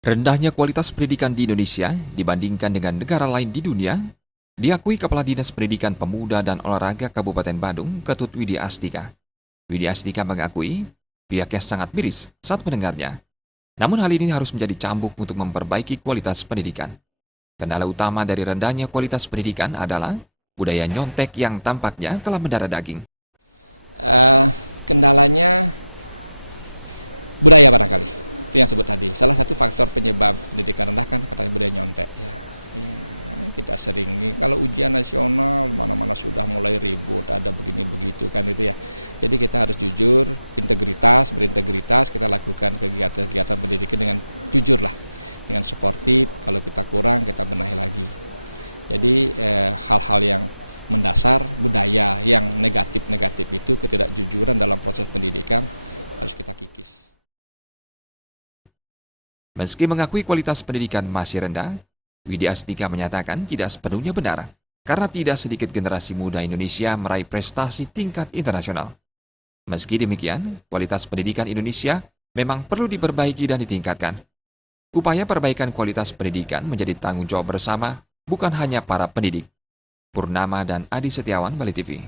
Rendahnya kualitas pendidikan di Indonesia dibandingkan dengan negara lain di dunia, diakui Kepala Dinas Pendidikan Pemuda dan Olahraga Kabupaten Bandung, Ketut Widi Astika. Widi Astika mengakui pihaknya sangat miris saat mendengarnya. Namun hal ini harus menjadi cambuk untuk memperbaiki kualitas pendidikan. Kendala utama dari rendahnya kualitas pendidikan adalah budaya nyontek yang tampaknya telah mendarah daging. Eh, Kendalanya budaya barangkali. Itu yang sebut tadi. Salah satu faktor penyebab pendidikan rendah kan katanya budaya nyontek. Ya, kita sering nih kalau ujian nasional mana-mana sudah mulai ribut, ada begini begitu kan itu ya. Jadi kita harus jujur, berintegritas, kita lakukan kegiatan-kegiatan pendidikan dengan jujur lah, dengan suportif. Kalau kita kurang kita benahi lagi. Jadi hal-hal yang mendasar budaya yang negatif-negatif itu ketidakjujuran dalam proses pendidikan harus kita kikis. Meski mengakui kualitas pendidikan masih rendah, Widi Astika menyatakan tidak sepenuhnya benar karena tidak sedikit generasi muda Indonesia meraih prestasi tingkat internasional. Meski demikian, kualitas pendidikan Indonesia memang perlu diperbaiki dan ditingkatkan. Upaya perbaikan kualitas pendidikan menjadi tanggung jawab bersama, bukan hanya para pendidik. Purnama dan Adi Setiawan, Bali TV.